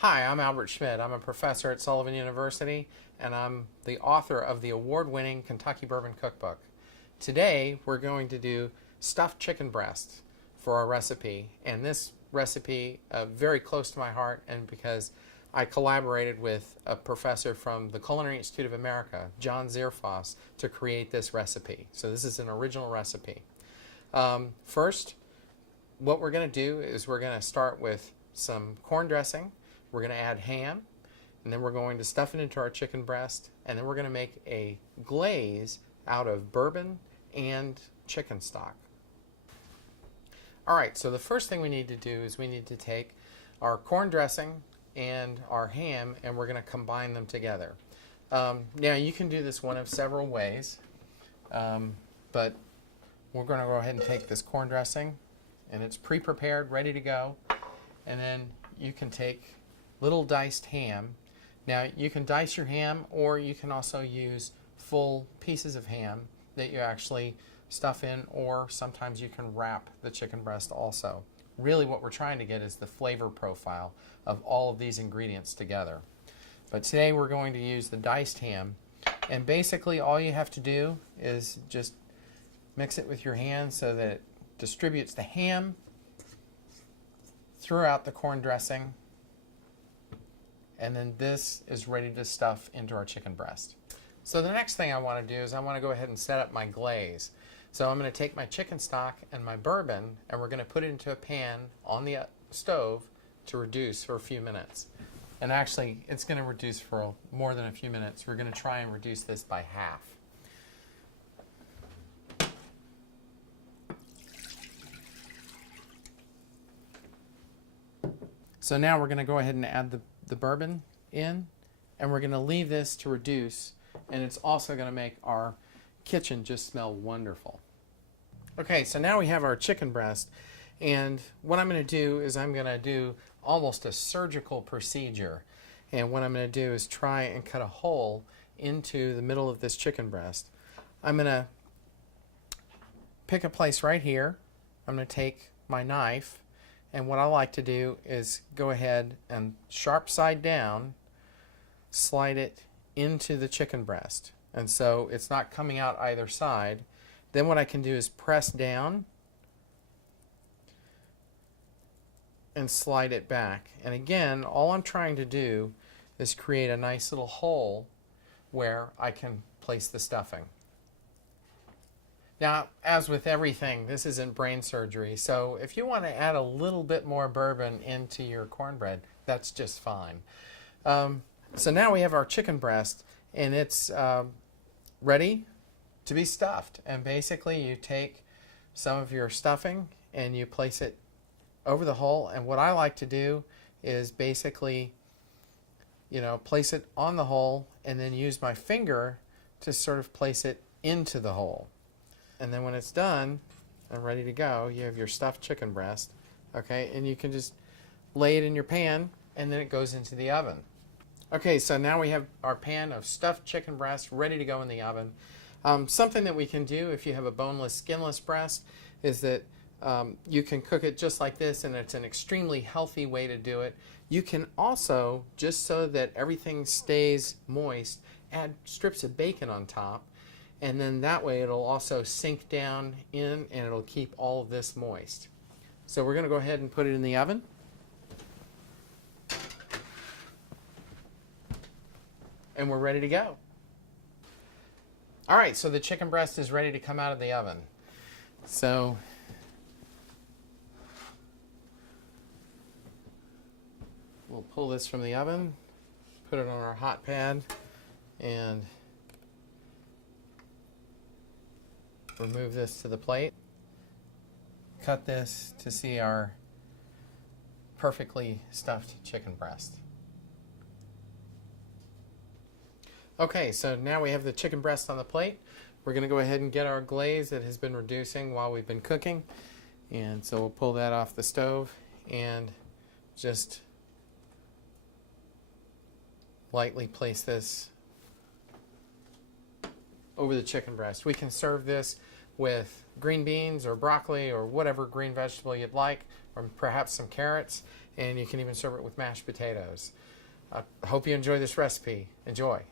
Hi, I'm Albert Schmid. I'm a professor at Sullivan University, and I'm the author of the award-winning Kentucky Bourbon Cookbook. Today, we're going to do stuffed chicken breast for our recipe, and this recipe very close to my heart, and because I collaborated with a professor from the Culinary Institute of America, John Zierfoss, to create this recipe. So this is an original recipe. First, what we're going to do is we're going to start with some corn dressing. We're going to add ham, and then we're going to stuff it into our chicken breast, and then we're going to make a glaze out of bourbon and chicken stock. Alright, so the first thing we need to do is we need to take our corn dressing and our ham, and we're going to combine them together. Now you can do this one of several ways, but we're going to go ahead and take this corn dressing, and it's pre-prepared, ready to go, and then you can take little diced ham. Now you can dice your ham, or you can also use full pieces of ham that you actually stuff in, or sometimes you can wrap the chicken breast also. Really what we're trying to get is the flavor profile of all of these ingredients together. But today we're going to use the diced ham, and basically all you have to do is just mix it with your hand so that it distributes the ham throughout the corn dressing, and then this is ready to stuff into our chicken breast. So the next thing I want to do is I want to go ahead and set up my glaze. So I'm going to take my chicken stock and my bourbon, and we're going to put it into a pan on the stove to reduce for a few minutes. And actually, it's going to reduce for more than a few minutes. We're going to try and reduce this by half. So now we're going to go ahead and add the bourbon in, and we're going to leave this to reduce, and it's also going to make our kitchen just smell wonderful. Okay, so now we have our chicken breast, and what I'm going to do is I'm going to do almost a surgical procedure, and what I'm going to do is try and cut a hole into the middle of this chicken breast. I'm going to pick a place right here. I'm going to take my knife, and what I like to do is go ahead and sharp side down, slide it into the chicken breast. And so it's not coming out either side. Then what I can do is press down and slide it back. And again, all I'm trying to do is create a nice little hole where I can place the stuffing. Now, as with everything, this isn't brain surgery, so if you want to add a little bit more bourbon into your cornbread, that's just fine. So now we have our chicken breast, and it's ready to be stuffed. And basically, you take some of your stuffing and you place it over the hole. And what I like to do is basically, place it on the hole and then use my finger to sort of place it into the hole. And then when it's done and ready to go, you have your stuffed chicken breast, okay? And you can just lay it in your pan, and then it goes into the oven. Okay, so now we have our pan of stuffed chicken breast ready to go in the oven. Something that we can do if you have a boneless, skinless breast is that you can cook it just like this, and it's an extremely healthy way to do it. You can also, just so that everything stays moist, add strips of bacon on top. And then that way it'll also sink down in, and it'll keep all of this moist. So we're going to go ahead and put it in the oven. And we're ready to go. Alright, so the chicken breast is ready to come out of the oven. So we'll pull this from the oven, put it on our hot pad, and remove this to the plate. Cut this to see our perfectly stuffed chicken breast. Okay, so now we have the chicken breast on the plate. We're going to go ahead and get our glaze that has been reducing while we've been cooking. And so we'll pull that off the stove and just lightly place this over the chicken breast. We can serve this with green beans or broccoli or whatever green vegetable you'd like, or perhaps some carrots. and you can even serve it with mashed potatoes. I hope you enjoy this recipe. Enjoy.